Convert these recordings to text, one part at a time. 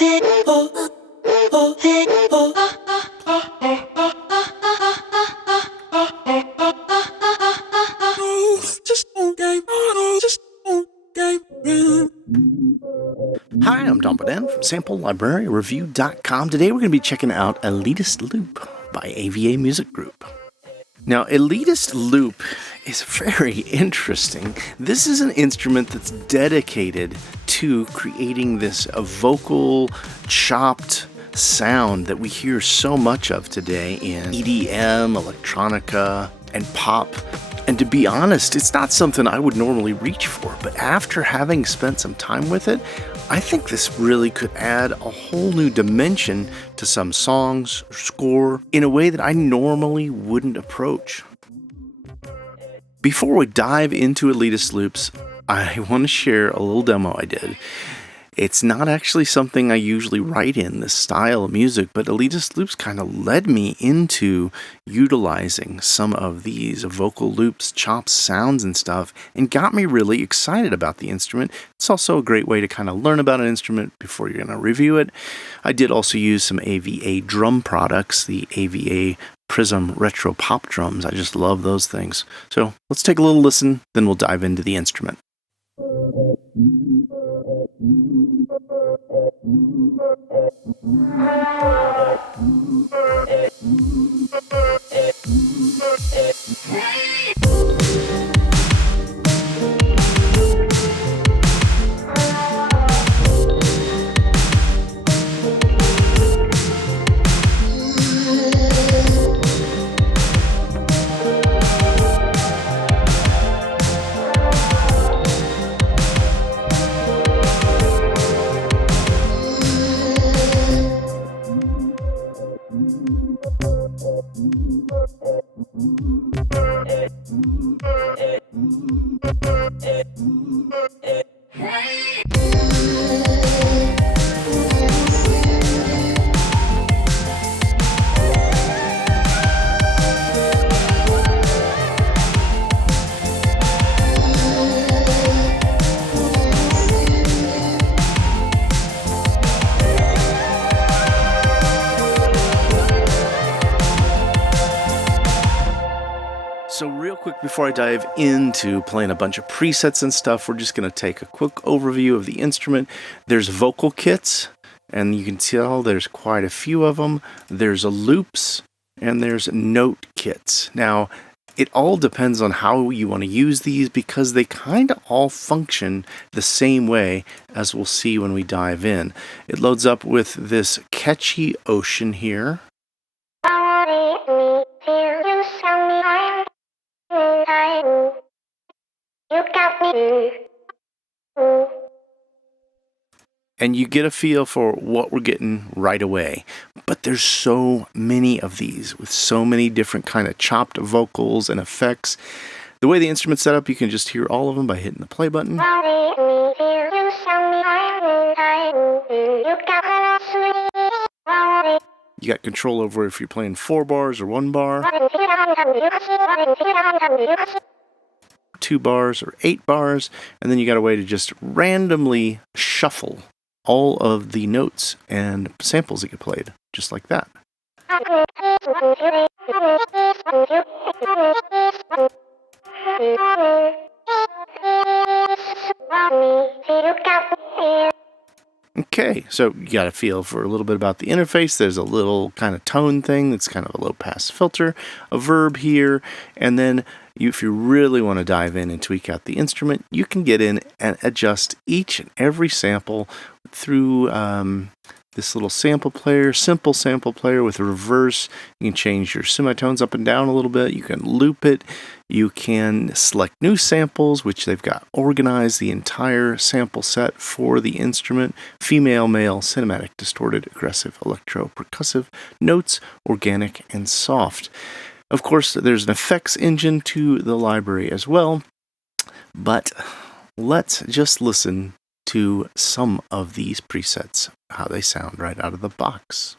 Hi, I'm Don Bodan from SampleLibraryReview.com. Today we're going to be checking out Elitist Loop by AVA Music Group. Now, Elitist Loop is very interesting. This is an instrument that's dedicated to creating this vocal chopped sound that we hear so much of today in EDM, electronica, and pop. And to be honest, it's not something I would normally reach for, but after having spent some time with it, I think this really could add a whole new dimension to some songs or score in a way that I normally wouldn't approach. Before we dive into Elitist Loops, I want to share a little demo I did. It's not actually something I usually write in, this style of music, but Elitist Loops kind of led me into utilizing some of these vocal loops, chops, sounds, and stuff, and got me really excited about the instrument. It's also a great way to kind of learn about an instrument before you're going to review it. I did also use some AVA drum products, the AVA Prism Retro Pop drums. I just love those things. So let's take a little listen, then we'll dive into the instrument. So real quick before I dive into playing a bunch of presets and stuff, we're just going to take a quick overview of the instrument. There's vocal kits, and you can tell there's quite a few of them. There's loops, and there's note kits. Now, it all depends on how you want to use these because they kind of all function the same way, as we'll see when we dive in. It loads up with this catchy ocean here. And you get a feel for what we're getting right away. But there's so many of these with so many different kind of chopped vocals and effects. The way the instrument's set up, you can just hear all of them by hitting the play button. You got control over if you're playing 4 bars or 1 bar, 2 bars or 8 bars, and then you got a way to just randomly shuffle all of the notes and samples that get played, just like that. Okay, so you got a feel for a little bit about the interface. There's a little kind of tone thing that's kind of a low pass filter, a verb here, and then if you really want to dive in and tweak out the instrument, you can get in and adjust each and every sample through this little sample player, simple sample player with a reverse. You can change your semitones up and down a little bit. You can loop it. You can select new samples, which they've got organized the entire sample set for the instrument. Female, male, cinematic, distorted, aggressive, electro, percussive, notes, organic, and soft. Of course, there's an effects engine to the library as well, but let's just listen to some of these presets, how they sound right out of the box.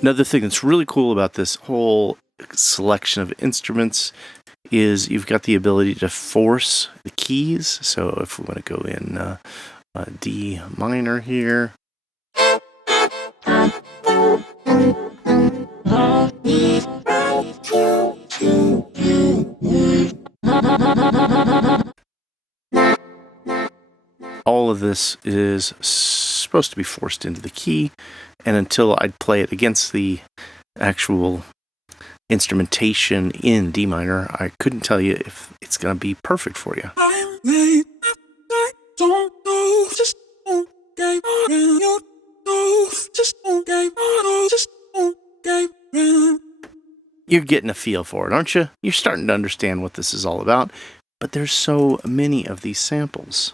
Another thing that's really cool about this whole selection of instruments is you've got the ability to force the keys. So if we want to go in D minor here. All of this is supposed to be forced into the key, and until I'd play it against the actual instrumentation in D minor, I couldn't tell you if it's going to be perfect for you. You're getting a feel for it, aren't you? You're starting to understand what this is all about, but there's so many of these samples.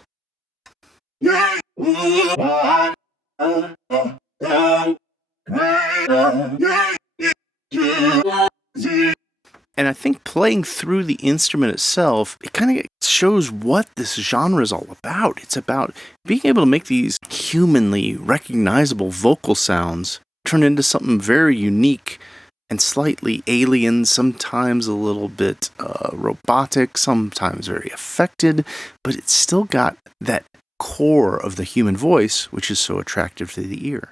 And I think playing through the instrument itself, it kind of shows what this genre is all about. It's about being able to make these humanly recognizable vocal sounds turn into something very unique and slightly alien, sometimes a little bit robotic, sometimes very affected, but it's still got that core of the human voice, which is so attractive to the ear.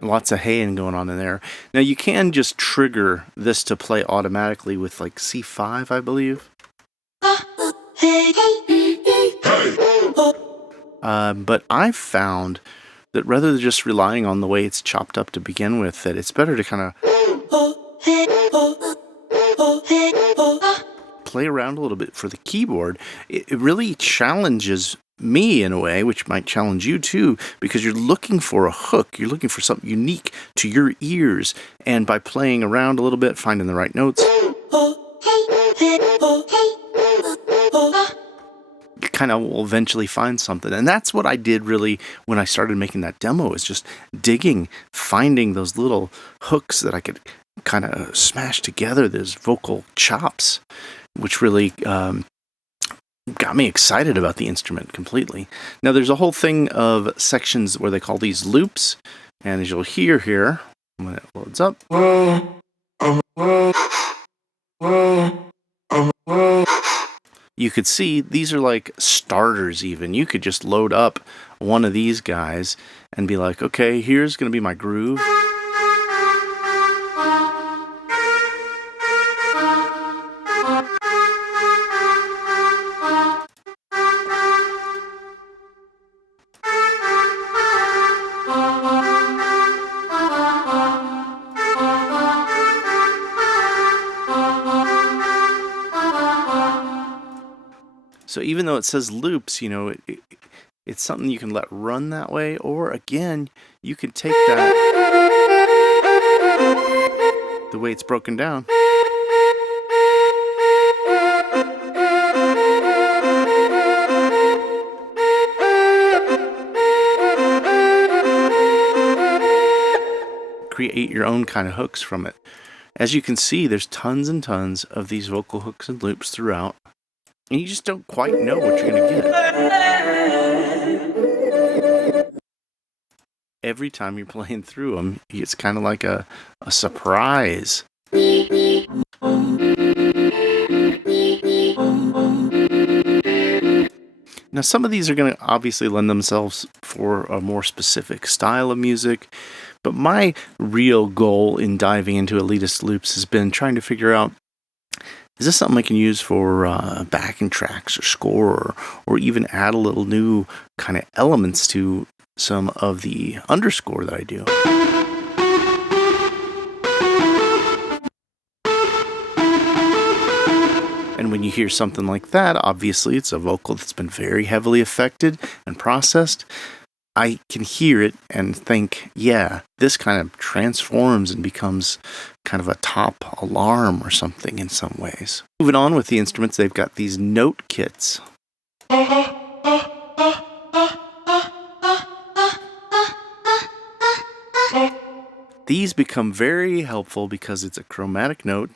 Lots of haying going on in there. Now you can just trigger this to play automatically with like C5, I believe. But I've found that rather than just relying on the way it's chopped up to begin with, that it's better to kind of play around a little bit for the keyboard. It really challenges me in a way, which might challenge you too, because you're looking for a hook. You're looking for something unique to your ears, and by playing around a little bit, finding the right notes, you kind of will eventually find something. And that's what I did really when I started making that demo, is just digging, finding those little hooks that I could kind of smash together, those vocal chops, which really got me excited about the instrument completely. Now there's a whole thing of sections where they call these loops, and as you'll hear here when it loads up, you could see these are like starters even. You could just load up one of these guys and be like, okay, here's going to be my groove. So even though it says loops, you know, it's something you can let run that way, or again, you can take that, the way it's broken down, create your own kind of hooks from it. As you can see, there's tons and tons of these vocal hooks and loops throughout, and you just don't quite know what you're going to get. Every time you're playing through them, it's kind of like a surprise. Now, some of these are going to obviously lend themselves for a more specific style of music, but my real goal in diving into Elitist Loops has been trying to figure out, is this something I can use for backing tracks or score, or even add a little new kind of elements to some of the underscore that I do? And when you hear something like that, obviously it's a vocal that's been very heavily affected and processed. I can hear it and think, yeah, this kind of transforms and becomes kind of a top alarm or something in some ways. Moving on with the instruments, they've got these note kits. These become very helpful because it's a chromatic note.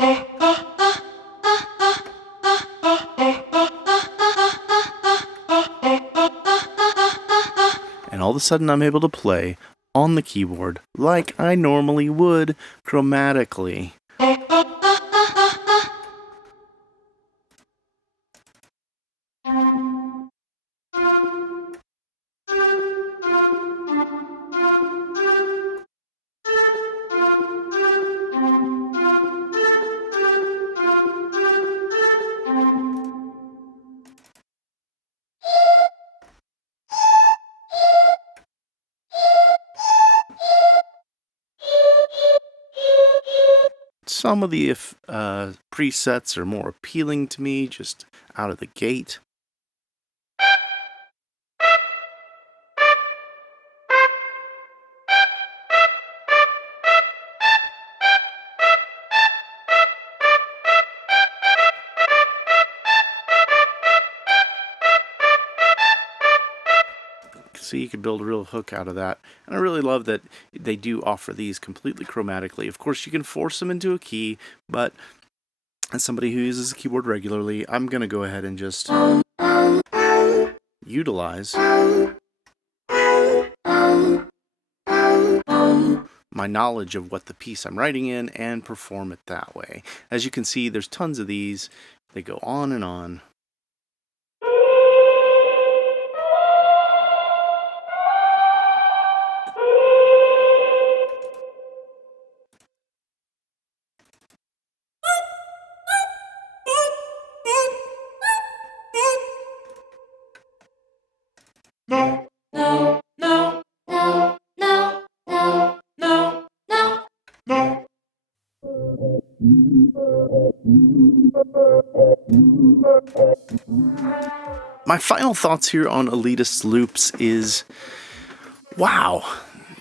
And all of a sudden I'm able to play on the keyboard like I normally would chromatically. Some of the presets are more appealing to me just out of the gate. So you can build a real hook out of that. And I really love that they do offer these completely chromatically. Of course, you can force them into a key, but as somebody who uses the keyboard regularly, I'm going to go ahead and just utilize my knowledge of what the piece I'm writing in and perform it that way. As you can see, there's tons of these. They go on and on. My final thoughts here on Elitist Loops is, wow,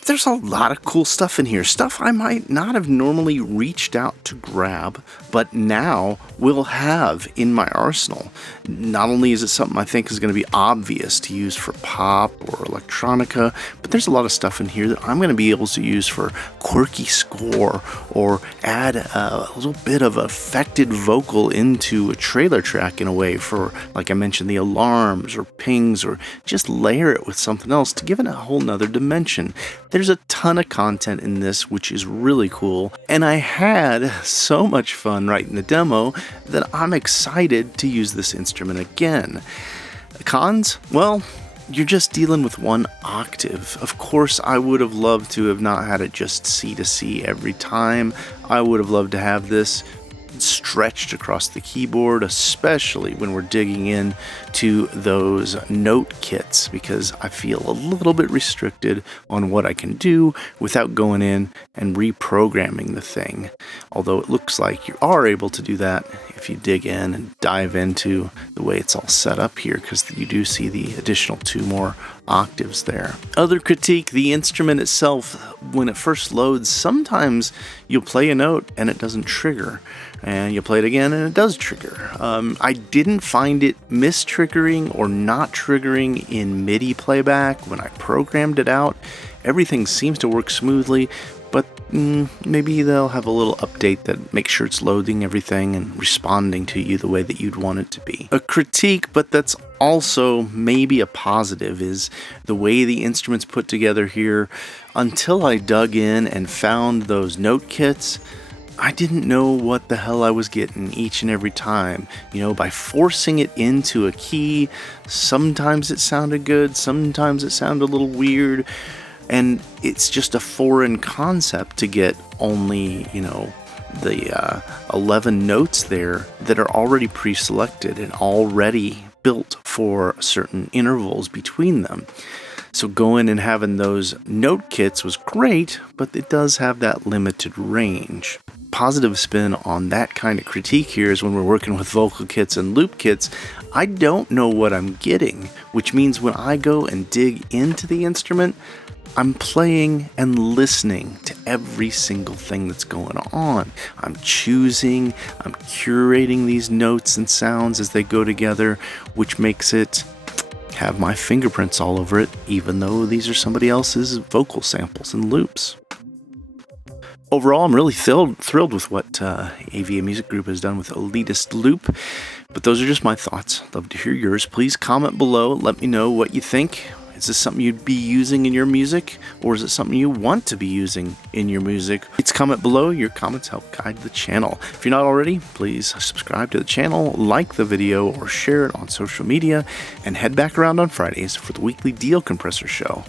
there's a lot of cool stuff in here. Stuff I might not have normally reached out to grab, but now will have in my arsenal. Not only is it something I think is going to be obvious to use for pop or electronica, but there's a lot of stuff in here that I'm going to be able to use for quirky score or add a little bit of affected vocal into a trailer track in a way for, like I mentioned, the alarms or pings, or just layer it with something else to give it a whole nother dimension. There's a ton of content in this, which is really cool, and I had so much fun writing the demo that I'm excited to use this instrument again. Cons? Well, you're just dealing with one octave. Of course, I would have loved to have not had it just C to C every time. I would have loved to have this stretched across the keyboard, especially when we're digging in to those note kits, because I feel a little bit restricted on what I can do without going in and reprogramming the thing. Although it looks like you are able to do that if you dig in and dive into the way it's all set up here, because you do see the additional 2 more octaves there. Other critique, the instrument itself, when it first loads, sometimes you'll play a note and it doesn't trigger, and you play it again and it does trigger. I didn't find it mistriggering or not triggering in MIDI playback. When I programmed it out, everything seems to work smoothly, but maybe they'll have a little update that makes sure it's loading everything and responding to you the way that you'd want it to be. A critique, but that's also maybe a positive, is the way the instrument's put together here. Until I dug in and found those note kits, I didn't know what the hell I was getting each and every time. By forcing it into a key, sometimes it sounded good, sometimes it sounded a little weird, and it's just a foreign concept to get only, the 11 notes there that are already pre-selected and already built for certain intervals between them. So going and having those note kits was great, but it does have that limited range. Positive spin on that kind of critique here is when we're working with vocal kits and loop kits, I don't know what I'm getting, which means when I go and dig into the instrument, I'm playing and listening to every single thing that's going on. I'm choosing, I'm curating these notes and sounds as they go together, which makes it have my fingerprints all over it, even though these are somebody else's vocal samples and loops. Overall, I'm really thrilled with what AVA Music Group has done with Elitist Loop, but those are just my thoughts. Love to hear yours. Please comment below. Let me know what you think. Is this something you'd be using in your music, or is it something you want to be using in your music? Please comment below. Your comments help guide the channel. If you're not already, please subscribe to the channel, like the video, or share it on social media, and head back around on Fridays for the weekly Deal Compressor Show.